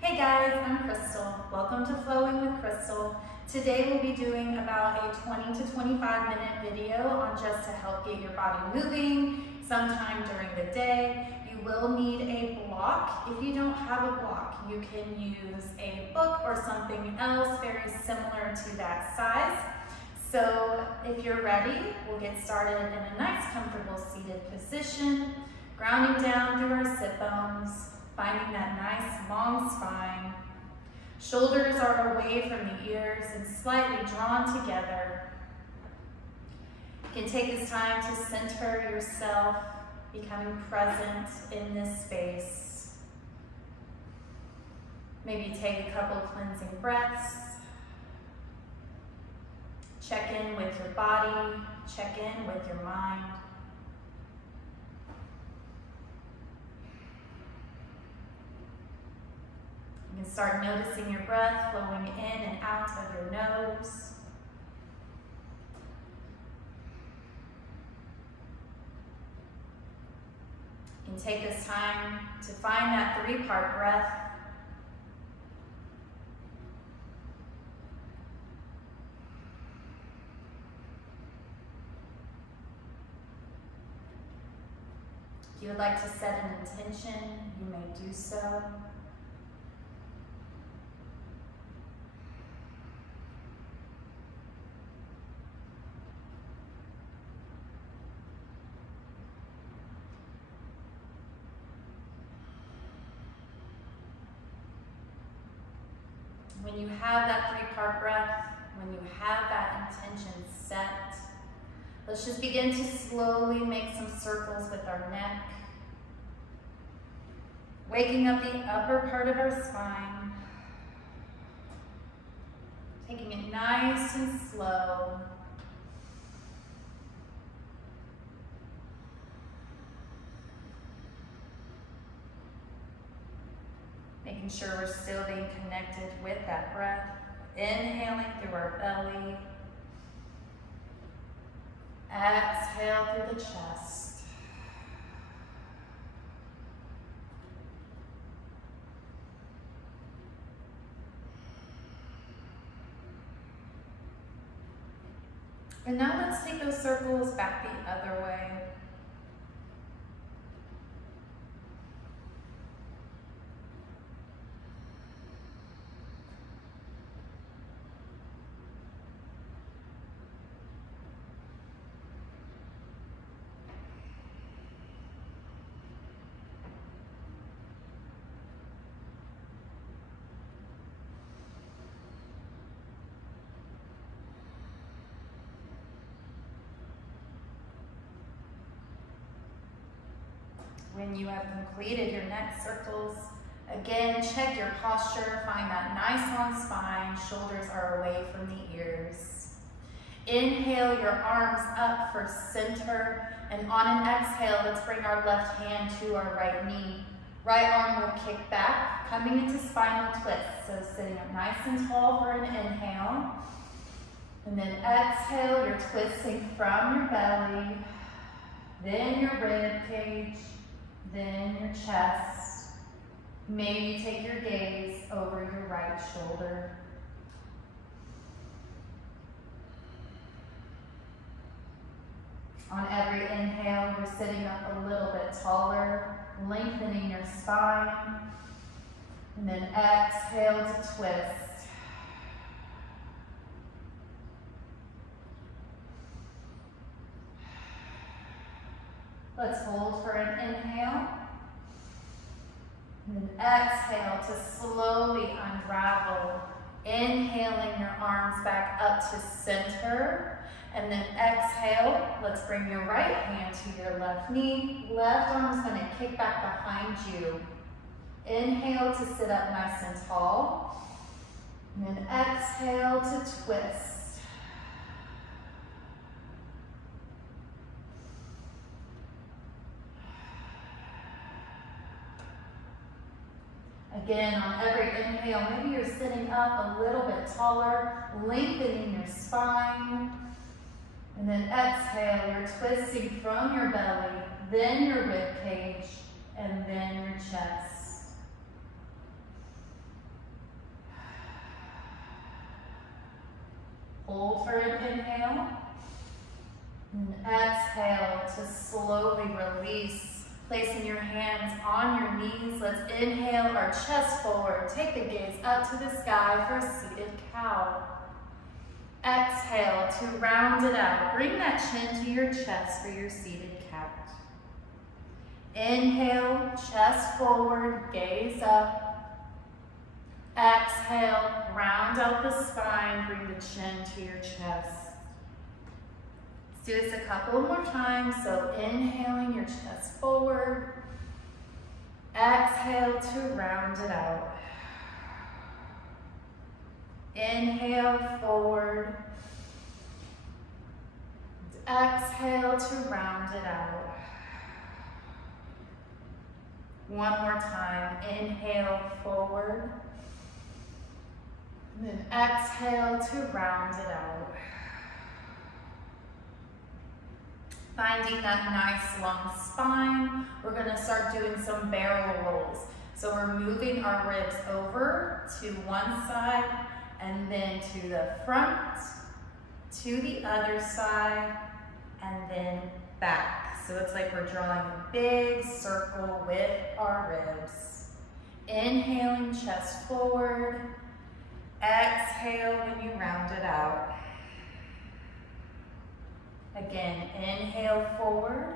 Hey guys, I'm Crystal. Welcome to Flowing with Crystal. Today we'll be doing about a 20 to 25 minute video on just to help get your body moving sometime during the day. You will need a block. If you don't have a block, you can use a book or something else very similar to that size. So if you're ready, we'll get started in a nice comfortable seated position, grounding down through our sit bones, finding that nice long spine. Shoulders are away from the ears and slightly drawn together. You can take this time to center yourself, becoming present in this space. Maybe take a couple cleansing breaths. Check in with your body, check in with your mind. You can start noticing your breath flowing in and out of your nose. You can take this time to find that three-part breath. If you would like to set an intention, you may do so. When you have that three-part breath, when you have that intention set, let's just begin to slowly make some circles with our neck, waking up the upper part of our spine, taking it nice and slow. Making sure we're still being connected with that breath. Inhaling through our belly. Exhale through the chest. And now let's take those circles back the other way. When you have completed your neck circles, again, check your posture, find that nice long spine, shoulders are away from the ears. Inhale your arms up for center, and on an exhale, let's bring our left hand to our right knee. Right arm will kick back, coming into spinal twist, so sitting up nice and tall for an inhale. And then exhale, you're twisting from your belly, then your rib cage, then your chest. Maybe take your gaze over your right shoulder. On every inhale, you're sitting up a little bit taller, lengthening your spine. And then exhale to twist. Let's hold for an inhale. And then exhale to slowly unravel. Inhaling your arms back up to center. And then exhale, let's bring your right hand to your left knee. Left arm is going to kick back behind you. Inhale to sit up nice and tall. And then exhale to twist. Again, on every inhale, maybe you're sitting up a little bit taller, lengthening your spine. And then exhale, you're twisting from your belly, then your rib cage, and then your chest. Hold for an inhale. And exhale to slowly release. Placing your hands on your knees. Let's inhale our chest forward. Take the gaze up to the sky for a seated cow. Exhale to round it out. Bring that chin to your chest for your seated cat. Inhale, chest forward, gaze up. Exhale, round out the spine, bring the chin to your chest. Let's do this a couple more times. So inhaling your chest forward. Exhale to round it out. Inhale, forward. Exhale to round it out. One more time. Inhale, forward. And then exhale to round it out. Finding that nice long spine, we're going to start doing some barrel rolls. So we're moving our ribs over to one side and then to the front, to the other side, and then back. So it's like we're drawing a big circle with our ribs. Inhaling, chest forward. Exhale when you round it out. Again, inhale forward.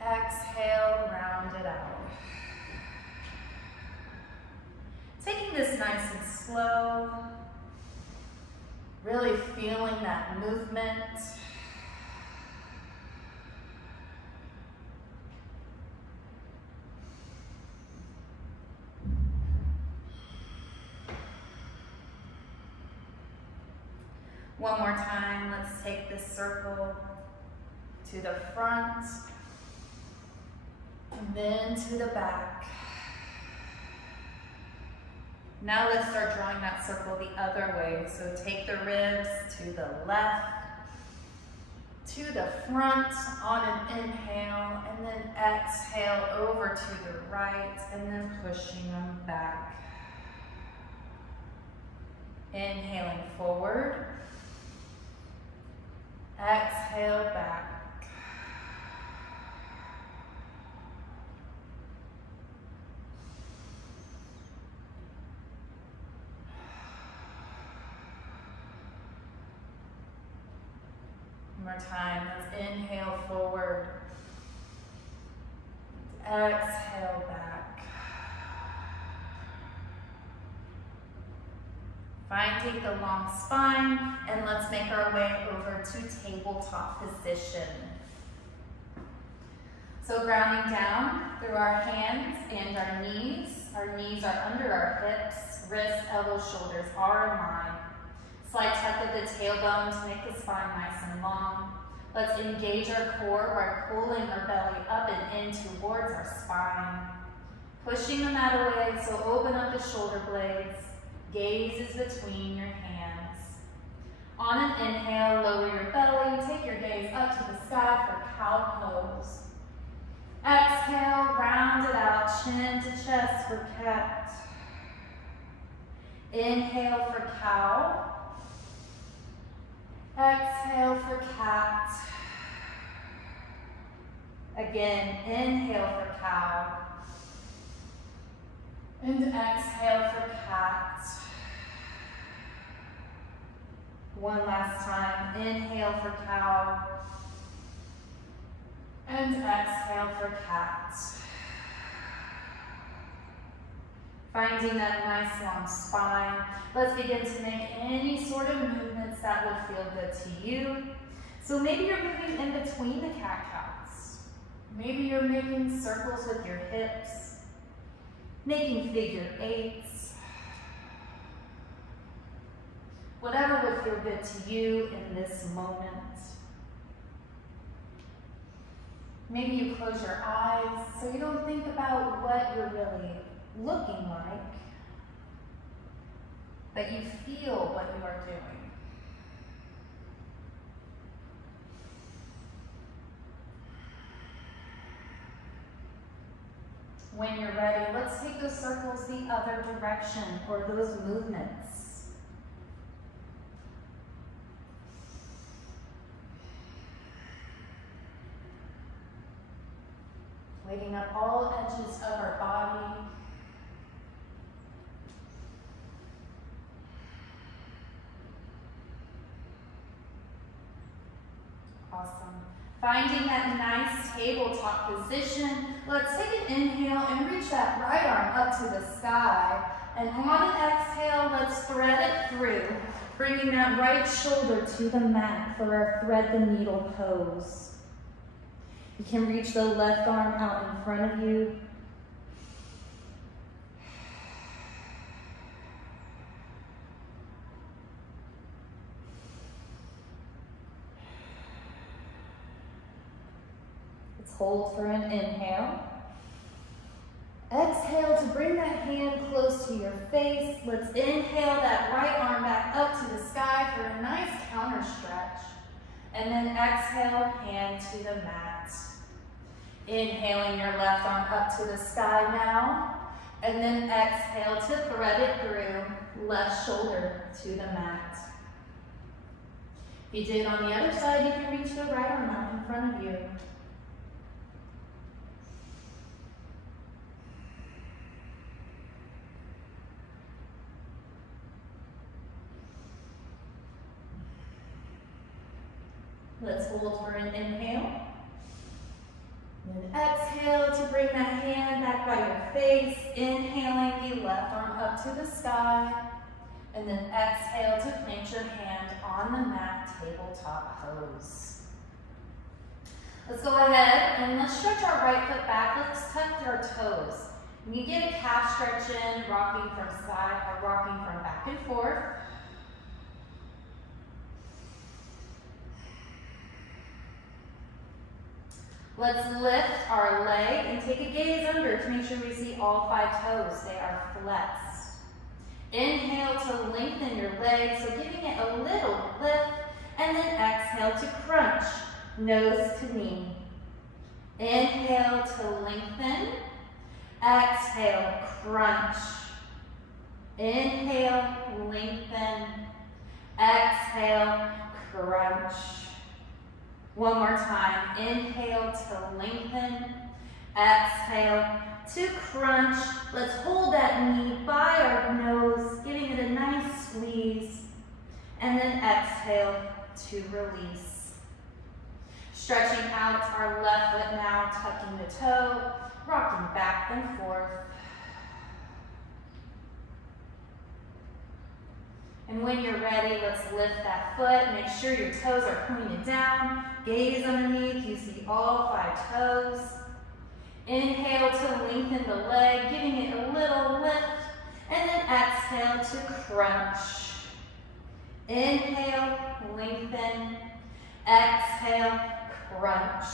Exhale, round it out. Taking this nice and slow. Really feeling that movement. One more time, let's take this circle to the front, and then to the back. Now let's start drawing that circle the other way. So take the ribs to the left, to the front on an inhale, and then exhale over to the right, and then pushing them back. Inhaling forward. Exhale back. One more time. Let's inhale forward. Exhale back. Finding the long spine, and let's make our way over to tabletop position. So grounding down through our hands and our knees. Our knees are under our hips, wrists, elbows, shoulders are in line. Slight tuck of the tailbone to make the spine nice and long. Let's engage our core by pulling our belly up and in towards our spine. Pushing the mat away, so open up the shoulder blades. Gaze is between your hands. On an inhale, lower your belly, take your gaze up to the sky for cow pose. Exhale, round it out, chin to chest for cat. Inhale for cow. Exhale for cat. Again, inhale for cow. And exhale for cat. One last time. Inhale for cow. And exhale for cat. Finding that nice long spine. Let's begin to make any sort of movements that will feel good to you. So maybe you're moving in between the cat-cows. Maybe you're making circles with your hips. Making figure eights. Whatever would feel good to you in this moment. Maybe you close your eyes so you don't think about what you're really looking like, but you feel what you are doing. When you're ready, let's take those circles the other direction, or those movements. Waking up all edges of our body. Awesome. Finding that nice tabletop position, let's take an inhale and reach that right arm up to the sky. And on an exhale, let's thread it through, bringing that right shoulder to the mat for our thread the needle pose. You can reach the left arm out in front of you. Let's hold for an inhale. Exhale to bring that hand close to your face. Let's inhale that right arm back up to the sky for a nice counter stretch. And then exhale, hand to the mat. Inhaling your left arm up to the sky now. And then exhale to thread it through, left shoulder to the mat. If you did on the other side, you can reach the right arm out in front of you. Let's hold for an inhale. And exhale to bring that hand back by your face. Inhaling the left arm up to the sky. And then exhale to plant your hand on the mat, tabletop pose. Let's go ahead and let's stretch our right foot back. Let's tuck our toes. You get a calf stretch in, rocking from side or rocking from back and forth. Let's lift our leg and take a gaze under to make sure we see all 5 toes. They are flexed. Inhale to lengthen your leg, so giving it a little lift, and then exhale to crunch, nose to knee. Inhale to lengthen, exhale, crunch. Inhale, lengthen, exhale, crunch. One more time, inhale to lengthen, exhale to crunch. Let's hold that knee by our nose, giving it a nice squeeze, and then exhale to release. Stretching out our left foot now, tucking the toe, rocking back and forth. And when you're ready, let's lift that foot. Make sure your toes are pointed down. Gaze underneath, you see all 5 toes. Inhale to lengthen the leg, giving it a little lift. And then exhale to crunch. Inhale, lengthen. Exhale, crunch.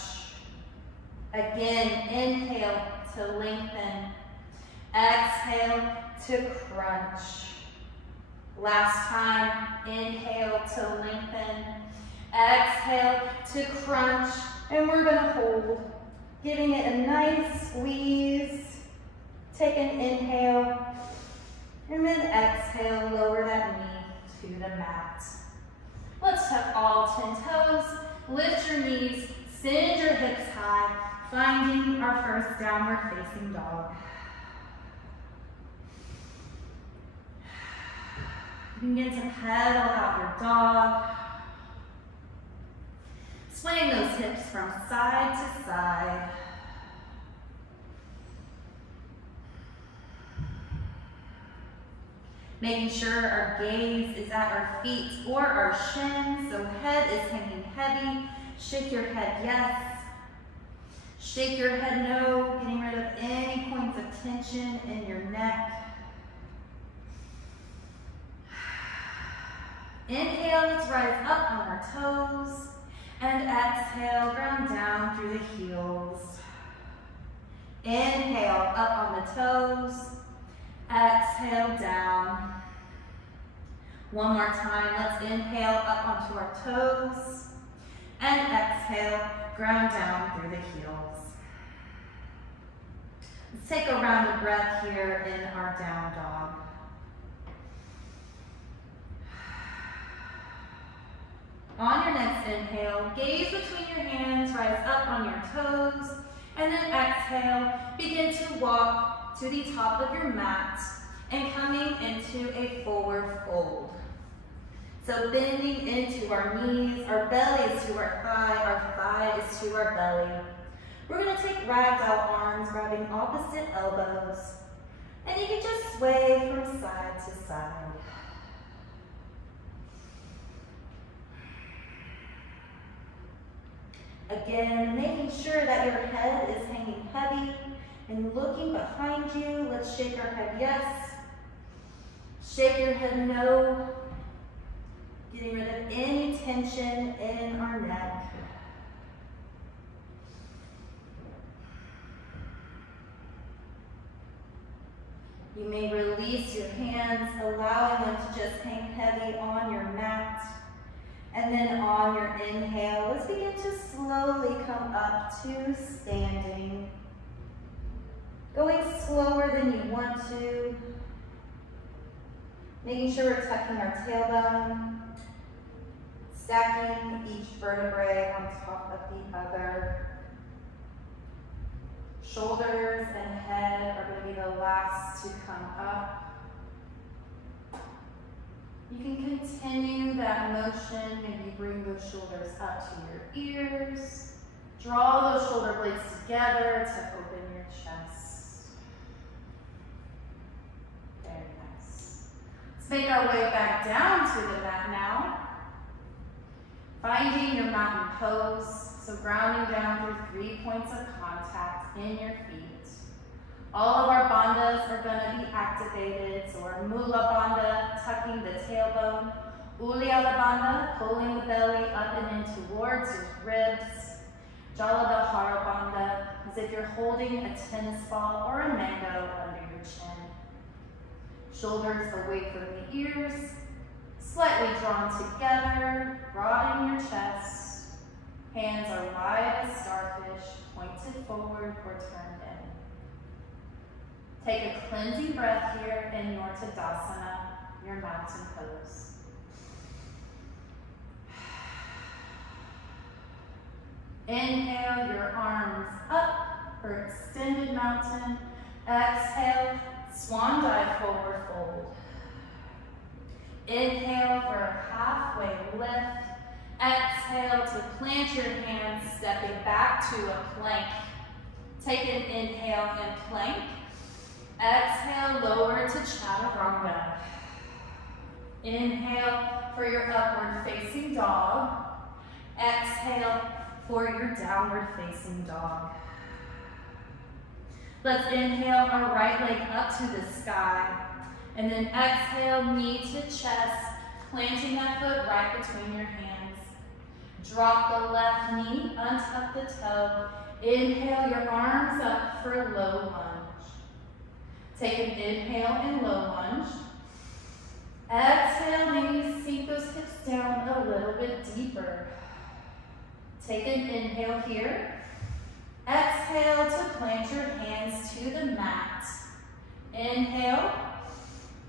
Again, inhale to lengthen. Exhale to crunch. Last time, inhale to lengthen, exhale to crunch, and we're gonna hold, giving it a nice squeeze. Take an inhale, and then exhale, lower that knee to the mat. Let's tuck all 10 toes, lift your knees, send your hips high, finding our first downward facing dog. You can begin to pedal out your dog. Swaying those hips from side to side. Making sure our gaze is at our feet or our shins, so head is hanging heavy. Shake your head yes. Shake your head no, getting rid of any points of tension in your neck. Inhale, let's rise up on our toes, and exhale, ground down through the heels. Inhale, up on the toes, exhale, down. One more time, let's inhale, up onto our toes, and exhale, ground down through the heels. Let's take a round of breath here in our down dog. On your next inhale, gaze between your hands, rise up on your toes, And then exhale, begin to walk to the top of your mat and coming into a forward fold. So bending into our knees, our belly is to our thigh is to our belly. We're going to take ragdoll arms, grabbing opposite elbows. And you can just sway from side to side. Again, making sure that your head is hanging heavy and looking behind you. Let's shake our head yes. Shake your head no. Getting rid of any tension in our neck. You may release your hands, allowing them to just hang heavy on your mat. And then on your inhale, let's begin to slowly come up to standing. Going slower than you want to. Making sure we're tucking our tailbone. Stacking each vertebrae on top of the other. Shoulders and head are going to be the last to come up. You can continue that motion, maybe bring those shoulders up to your ears. Draw those shoulder blades together to open your chest. Very nice. Let's make our way back down to the mat now. Finding your mountain pose, so grounding down through 3 points of contact in your feet. All of our bandhas are going to be activated, so our Mula Bandha, tucking the tailbone, Uddiyana Bandha, pulling the belly up and in towards your ribs, Jaladhara Bandha, as if you're holding a tennis ball or a mango under your chin. Shoulders away from the ears, slightly drawn together, broaden your chest. Hands are wide as starfish, pointed forward or turned in. Take a cleansing breath here in your Tadasana, your mountain pose. Inhale your arms up for extended mountain. Exhale, swan dive forward fold. Inhale for a halfway lift. Exhale to plant your hands, stepping back to a plank. Take an inhale and plank. Exhale, lower to Chaturanga. Inhale for your upward facing dog. Exhale for your downward facing dog. Let's inhale our right leg up to the sky. And then exhale, knee to chest, planting that foot right between your hands. Drop the left knee, untuck the toe. Inhale your arms up for a low lunge. Take an inhale and low lunge. Exhale, maybe sink those hips down a little bit deeper. Take an inhale here. Exhale to plant your hands to the mat. Inhale.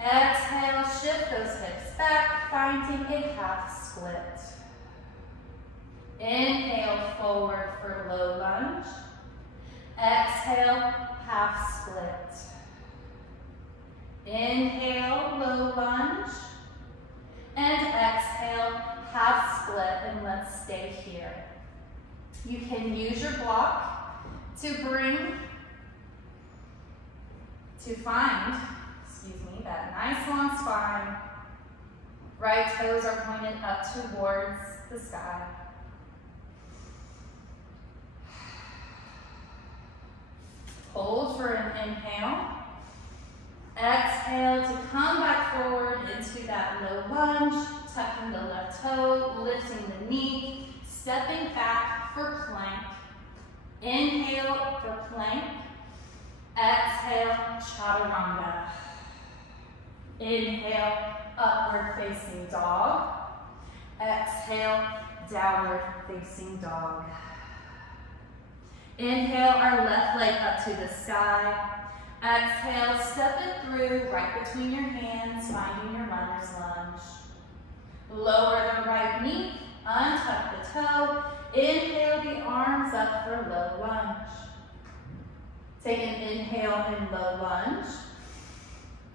Exhale, shift those hips back, finding a half split. Inhale forward for low lunge. Exhale, half split. Inhale, low lunge. And exhale, half split, and let's stay here. You can use your block to find that nice long spine. Right toes are pointed up towards the sky. Hold for an inhale. Exhale to come back forward into that low lunge, tucking the left toe, lifting the knee, stepping back for plank. Inhale for plank. Exhale, Chaturanga. Inhale, upward facing dog. Exhale, downward facing dog. Inhale our left leg up to the sky. Exhale, step it through right between your hands, finding your runner's lunge. Lower the right knee, untuck the toe. Inhale the arms up for low lunge. Take an inhale in low lunge.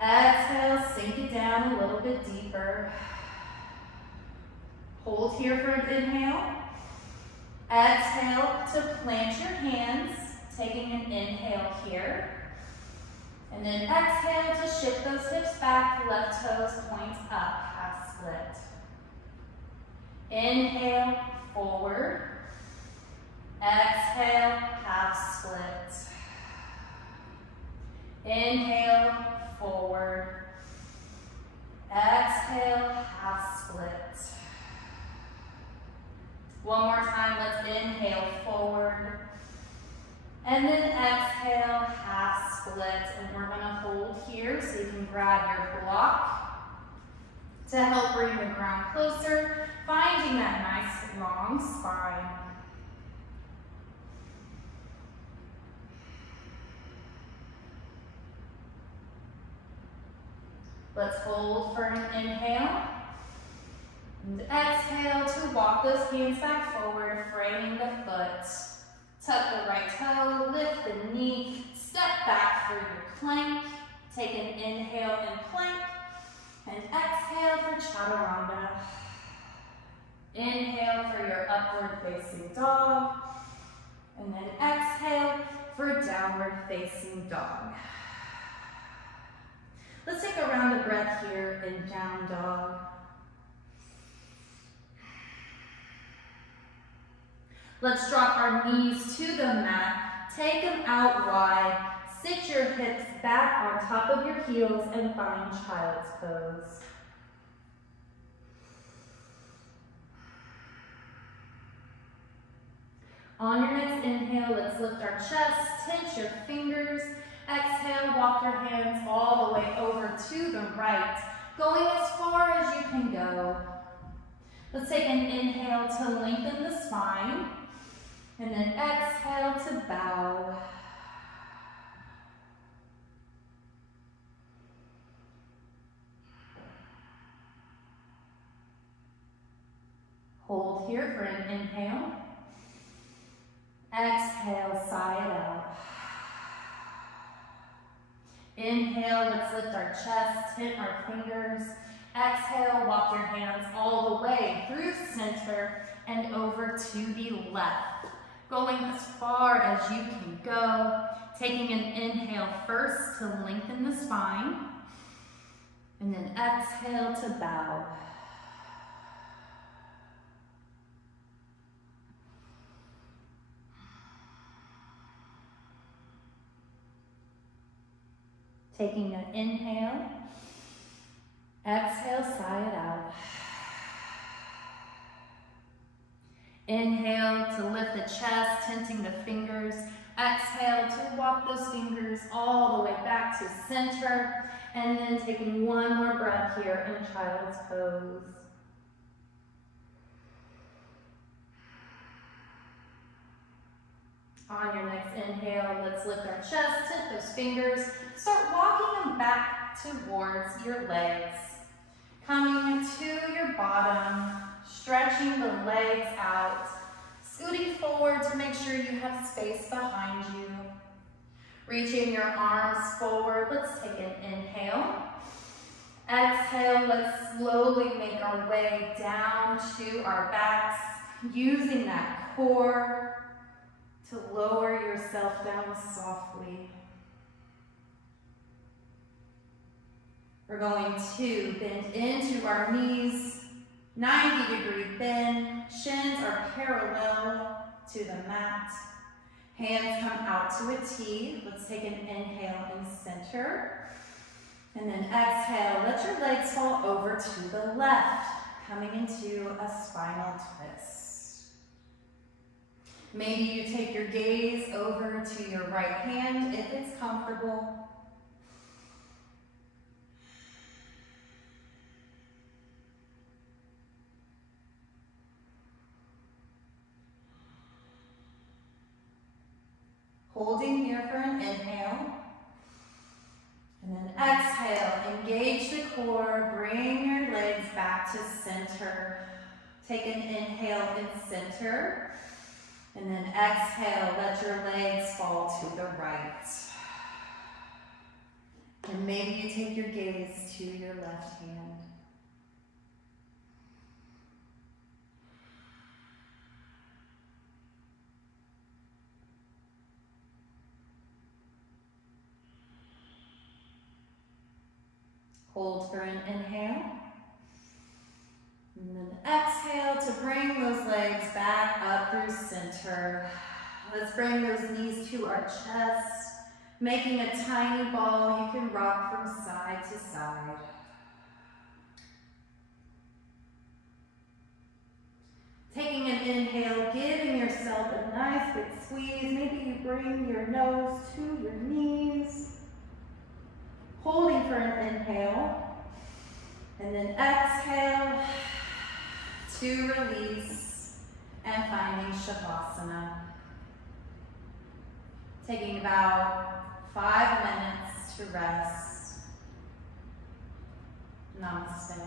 Exhale, sink it down a little bit deeper. Hold here for an inhale. Exhale to plant your hands, taking an inhale here. And then exhale to shift those hips back, left toes point up, half split. Inhale, forward. Exhale, half split. Inhale, forward. Exhale, half split. One more time, let's inhale forward. And then exhale, half split. And we're gonna hold here so you can grab your block to help bring the ground closer, finding that nice long spine. Let's hold for an inhale. And exhale to walk those hands back forward, framing the foot. Tuck the right toe, lift the knee, step back for your plank. Take an inhale in plank, and exhale for chaturanga. Inhale for your upward facing dog, and then exhale for downward facing dog. Let's take a round of breath here in down dog. Let's drop our knees to the mat, take them out wide, sit your hips back on top of your heels and find child's pose. On your next inhale, let's lift our chest, tense your fingers. Exhale, walk your hands all the way over to the right, going as far as you can go. Let's take an inhale to lengthen the spine, and then exhale to bow. Hold here for an inhale. Exhale, sigh it out. Inhale, let's lift our chest, hit our fingers. Exhale, walk your hands all the way through center and over to the left. Going as far as you can go. Taking an inhale first to lengthen the spine. And then exhale to bow. Taking an inhale, exhale, sigh it out. Inhale to lift the chest, tensing the fingers. Exhale to walk those fingers all the way back to center. And then taking one more breath here in child's pose. On your next inhale, let's lift our chest, tip those fingers. Start walking them back towards your legs. Coming to your bottom, stretching the legs out. Scooting forward to make sure you have space behind you. Reaching your arms forward, let's take an inhale. Exhale, let's slowly make our way down to our backs, using that core to lower yourself down softly. We're going to bend into our knees, 90-degree bend. Shins are parallel to the mat. Hands come out to a T. Let's take an inhale in center. And then exhale, let your legs fall over to the left, coming into a spinal twist. Maybe you take your gaze over to your right hand if it's comfortable. Holding here for an inhale. And then exhale, engage the core, bring your legs back to center. Take an inhale in center. And then exhale, let your legs fall to the right. And maybe you take your gaze to your left hand. Hold for an inhale. And then exhale to bring those legs back up through center. Let's bring those knees to our chest, making a tiny ball you can rock from side to side. Taking an inhale, giving yourself a nice big squeeze. Maybe you bring your nose to your knees. Holding for an inhale. And then exhale to release and finding Shavasana. Taking about 5 minutes to rest. Namaste.